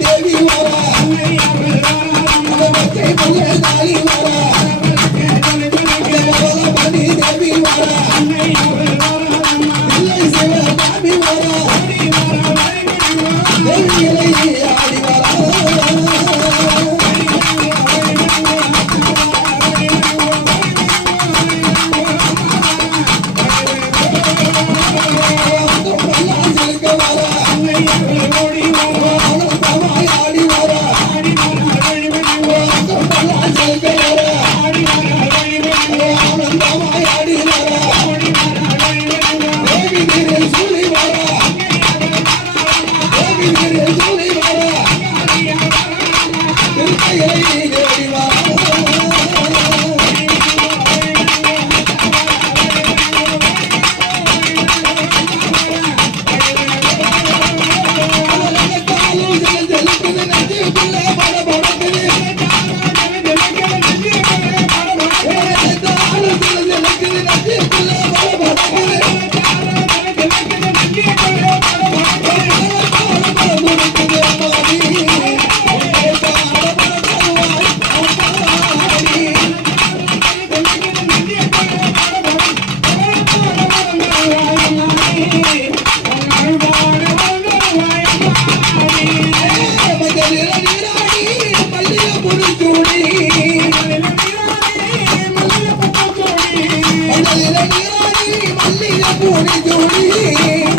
தேவி வாரா hey. do